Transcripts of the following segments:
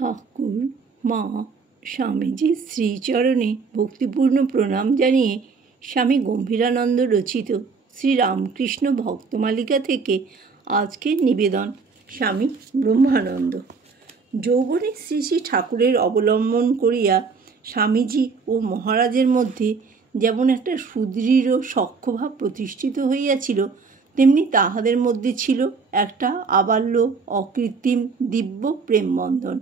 ঠাকুর মা স্বামীজির শ্রীচরণে ভক্তিপূর্ণ প্রণাম জানিয়ে স্বামী গম্ভীরানন্দ রচিত শ্রীরামকৃষ্ণ ভক্তমালিকা থেকে আজকের নিবেদন স্বামী ব্রহ্মানন্দ। যৌবনে শ্রী শ্রী ঠাকুরের অবলম্বন করিয়া স্বামীজি ও মহারাজের মধ্যে যেমন একটা সুদৃঢ় সখ্যভাব প্রতিষ্ঠিত হইয়াছিল, তেমনি তাহাদের মধ্যে ছিল একটা আবাল্য অকৃত্রিম দিব্য প্রেমবন্ধন।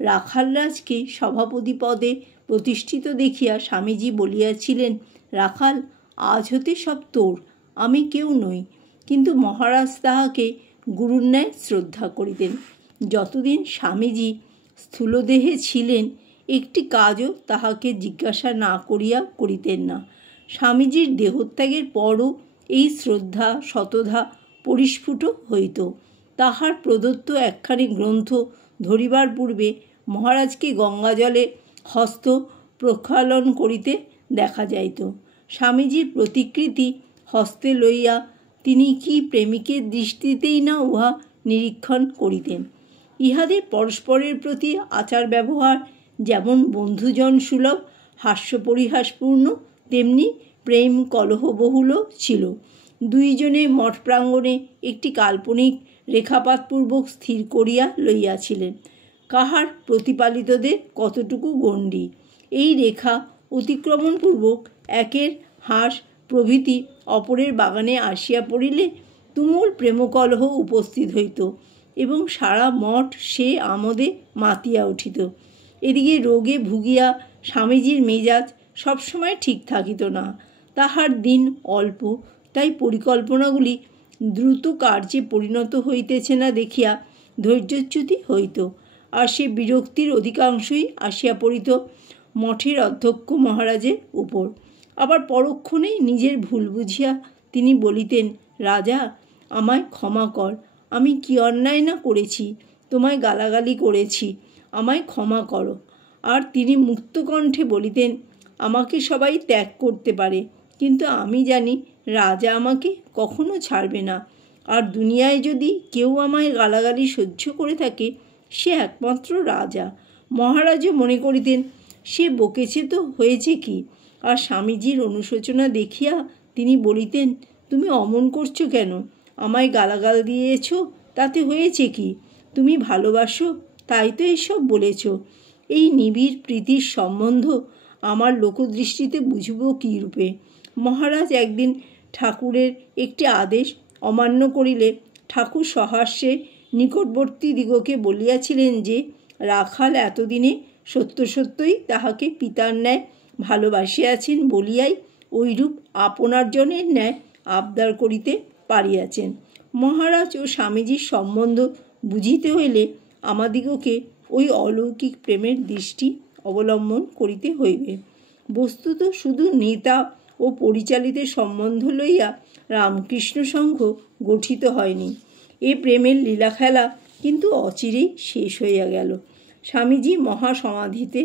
রাখালরাজকে সভাপতি পদে প্রতিষ্ঠিত দেখিয়া স্বামীজি বলিয়াছিলেন, রাখাল, আজ হতে সব তোর, আমি কেউ নই। কিন্তু মহারাজ তাহাকে গুরুর ন্যায় শ্রদ্ধা করিতেন। যতদিন স্বামীজি স্থূলদেহে ছিলেন, একটি কাজও তাহাকে জিজ্ঞাসা না করিয়া করিতেন না। স্বামীজির দেহত্যাগের পরও এই শ্রদ্ধা শতধা পরিস্ফুট হইত। তাহার প্রদত্ত একখানি গ্রন্থ ধরিবার পূর্বে মহারাজকে গঙ্গাজলে হস্ত প্রক্ষালন করিতে দেখা যাইত। স্বামীজির প্রতিকৃতি হস্তে লইয়া তিনি কি প্রেমিকের দৃষ্টিতেই না উহা নিরীক্ষণ করিতেন। ইহাদের পরস্পরের প্রতি আচার ব্যবহার যেমন বন্ধুজন সুলভ হাস্যপরিহাসপূর্ণ, তেমনি প্রেম কলহবহুল ছিল। দুইজনে মঠ প্রাঙ্গণে একটি কাল্পনিক রেখাপাতপূর্বক স্থির করিয়া লইয়াছিলেন, কাহার প্রতিপালিতদের কতটুকু গণ্ডি। এই রেখা অতিক্রমণপূর্বক একের হাঁস প্রভৃতি অপরের বাগানে আসিয়া পড়িলে তুমুল প্রেমকলহ উপস্থিত হইত এবং সারা মঠ সে আমোদে মাতিয়া উঠিত। এদিকে রোগে ভুগিয়া স্বামীজির মেজাজ সবসময় ঠিক থাকিত না। তাহার দিন অল্প, তাই পরিকল্পনাগুলি দ্রুত কার্যে পরিণত হইতেছে না দেখিয়া ধৈর্যচ্যুতি হইত, আর সে বিরক্তির অধিকাংশই আসিয়া পড়িত মঠের অধ্যক্ষ মহারাজের উপর। আবার পরক্ষণেই নিজের ভুল বুঝিয়া তিনি বলিতেন, রাজা, আমায় ক্ষমা কর, আমি কি অন্যায় না করেছি, তোমায় গালাগালি করেছি, আমায় ক্ষমা করো। আর তিনি মুক্তকণ্ঠে বলিতেন, আমাকে সবাই ত্যাগ করতে পারে, কিন্তু আমি জানি রাজা আমাকে কখনো ছাড়বে না। আর দুনিয়ায় যদি কেউ আমায় গালাগালি সহ্য করে থাকে, সে একমাত্র রাজা। মহারাজও মনে করিতেন, সে বকেছে তো হয়েছে কি। আর স্বামীজির অনুশোচনা দেখিয়া তিনি বলিতেন, তুমি অমন করছো কেন? আমায় গালাগাল দিয়েছ, তাতে হয়েছে কি? তুমি ভালোবাসো, তাই তো এসব বলেছ। এই নিবিড় প্রীতির সম্বন্ধ আমার লোকদৃষ্টিতে বুঝব কী রূপে? মহারাজ একদিন ঠাকুরের একটি আদেশ অমান্য করিলে ঠাকুর সহাস্যে নিকটবর্তী দিগকে বলিয়াছিলেন যে, রাখাল এতদিনে সত্য সত্যই তাহাকে পিতার ন্যায় ভালোবাসিয়াছেন বলিয়াই ওইরূপ আপনার জনের ন্যায় আবদার করিতে পারিয়াছেন। মহারাজ ও স্বামীজির সম্বন্ধ বুঝিতে হইলে আমাদিগকে ওই অলৌকিক প্রেমের দৃষ্টি অবলম্বন করিতে হইবে। বস্তুত শুধু নেতা ও পরিচালিতের সম্বন্ধ লইয়া রামকৃষ্ণ সংঘ গঠিত হয়নি। এ প্রেমের লীলাখেলা কিন্তু অচিরেই শেষ হইয়া গেল। স্বামীজি মহাসমাধিতে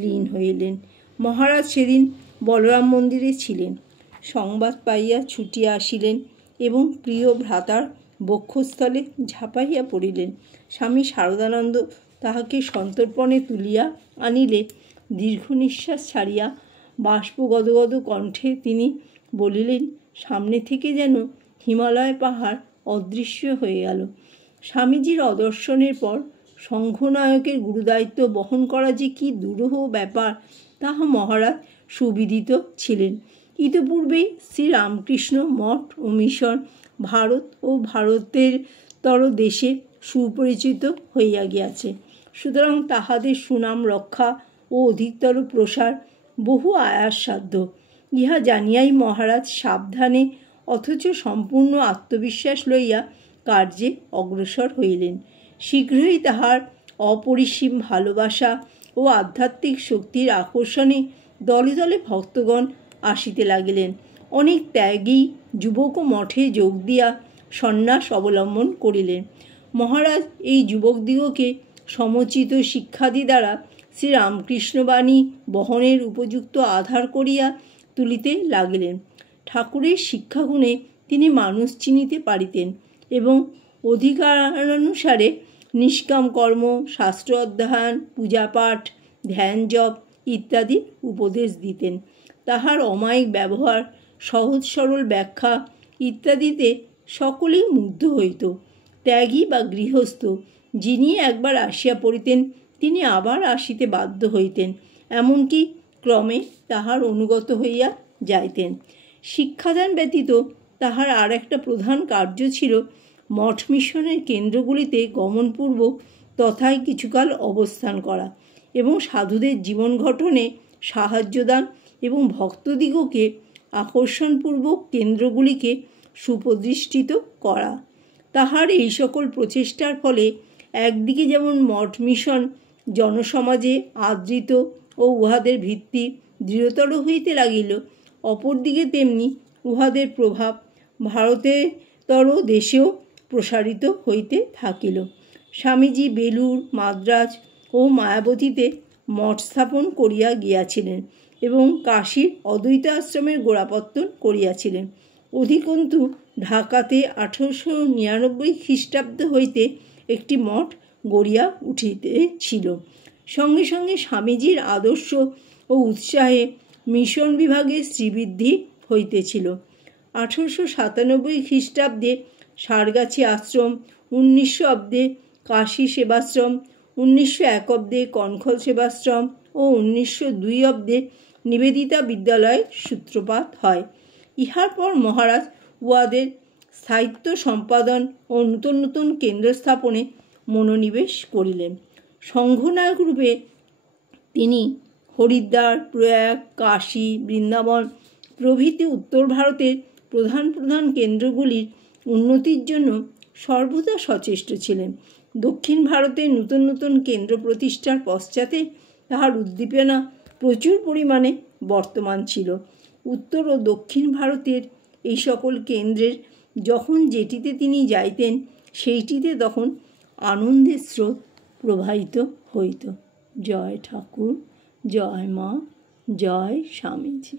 লীন হইলেন। মহারাজ সেদিন বলরাম মন্দিরে ছিলেন। সংবাদ পাইয়া ছুটিয়া আসিলেন এবং প্রিয় ভ্রাতার বক্ষস্থলে ঝাঁপাইয়া পড়িলেন। স্বামী শারদানন্দ তাহাকে সন্তর্পণে তুলিয়া আনিলে দীর্ঘ নিঃশ্বাস ছাড়িয়া বাষ্প গদগদ কণ্ঠে তিনি বলিলেন, সামনে থেকে যেন হিমালয় পাহাড় অদৃশ্য হয়ে গেল। স্বামীজির অদর্শনের পর সংঘনায়কের গুরুদায়িত্ব বহন করা যে কি দুরূহ ব্যাপার, তাহা মহারাজ সুবিদিত ছিলেন। ইতিপূর্বেই শ্রীরামকৃষ্ণ মঠ ও মিশন ভারত ও ভারতের তর দেশে সুপরিচিত হইয়া গিয়াছে। সুতরাং তাহাদের সুনাম রক্ষা ও অধিকতর প্রসার বহু আয়াসসাধ্য। ইহা জানিয়াই মহারাজ সাবধানে অথচ সম্পূর্ণ আত্মবিশ্বাস লইয়া কার্যে অগ্রসর হইলেন। শীঘ্রই তাহার অপরিসীম ভালোবাসা ও আধ্যাত্মিক শক্তির আকর্ষণে দলে দলে ভক্তগণ আসিতে লাগিলেন। অনেক ত্যাগী যুবকও মঠে যোগ দিয়া সন্ন্যাস অবলম্বন করিলেন। মহারাজ এই যুবকদিগকে সমুচিত শিক্ষাদি দ্বারা শ্রীরামকৃষ্ণবাণী বহনের উপযুক্ত আধার করিয়া তুলিতে লাগিলেন। ঠাকুরের শিক্ষাগুণে তিনি মানুষ চিনিতে পারিতেন এবং অধিকারানুসারে নিষ্কাম কর্ম, শাস্ত্র অধ্যয়ন, পূজাপাঠ, ধ্যান জপ ইত্যাদির উপদেশ দিতেন। তাহার অমায়িক ব্যবহার, সহজ সরল ব্যাখ্যা ইত্যাদিতে সকলেই মুগ্ধ হইত। ত্যাগী বা গৃহস্থ যিনি একবার আসিয়া পড়িতেন তিনি আবার আসিতে বাধ্য হইতেন, এমনকি ক্রমে তাহার অনুগত হইয়া যাইতেন। শিক্ষাদান ব্যতীত তাহার আর একটা প্রধান কার্য ছিল মঠ মিশনের কেন্দ্রগুলিতে গমনপূর্বক তথায় কিছুকাল অবস্থান করা এবং সাধুদের জীবন গঠনে সাহায্যদান এবং ভক্তদিগকে আকর্ষণপূর্বক কেন্দ্রগুলিকে সুপ্রতিষ্ঠিত করা। তাহার এই সকল প্রচেষ্টার ফলে একদিকে যেমন মঠ মিশন জনসমাজে আদৃত ও উহাদের ভিত্তি দৃঢ়তর হইতে লাগিল, অপরদিকে তেমনি উহাদের প্রভাব ভারতেতর দেশেও প্রসারিত হইতে থাকিল। স্বামীজি বেলুর, মাদ্রাজ ও মায়াবতীতে মঠ স্থাপন করিয়া গিয়াছিলেন এবং কাশীর অদ্বৈত আশ্রমের গোড়াপত্তন করিয়াছিলেন। অধিকন্তু ঢাকাতে 1899 খ্রিস্টাব্দ হইতে একটি মঠ গড়িয়া উঠিতেছিল। সঙ্গে সঙ্গে স্বামীজির আদর্শ ও উৎসাহে মিশন বিভাগের শ্রীবৃদ্ধি হইতেছিল। 1897 খ্রিস্টাব্দে সারগাছি আশ্রম, 1900 অব্দে কাশী সেবাশ্রম, 1901 অব্দে কনখল সেবাশ্রম ও 1902 অব্দে নিবেদিতা বিদ্যালয়ের সূত্রপাত হয়। ইহার পর মহারাজ উহাদের স্থায়িত্ব সম্পাদন ও নূতন নূতন কেন্দ্র স্থাপনে মনোনিবেশ করিলেন। সংঘনায়ক রূপে তিনি হরিদ্বার, প্রয়াগ, কাশী, বৃন্দাবন প্রভৃতি উত্তর ভারতের প্রধান প্রধান কেন্দ্রগুলির উন্নতির জন্য সর্বদা সচেষ্ট ছিলেন। দক্ষিণ ভারতের নূতন নূতন কেন্দ্র প্রতিষ্ঠার পশ্চাতে তাহার উদ্দীপনা প্রচুর পরিমাণে বর্তমান ছিল। উত্তর ও দক্ষিণ ভারতের এই সকল কেন্দ্রের যখন যেটিতে তিনি যাইতেন সেইটিতে তখন আনন্দের স্রোত প্রবাহিত হইত। জয় ঠাকুর, জয় মা, জয় স্বামীজি।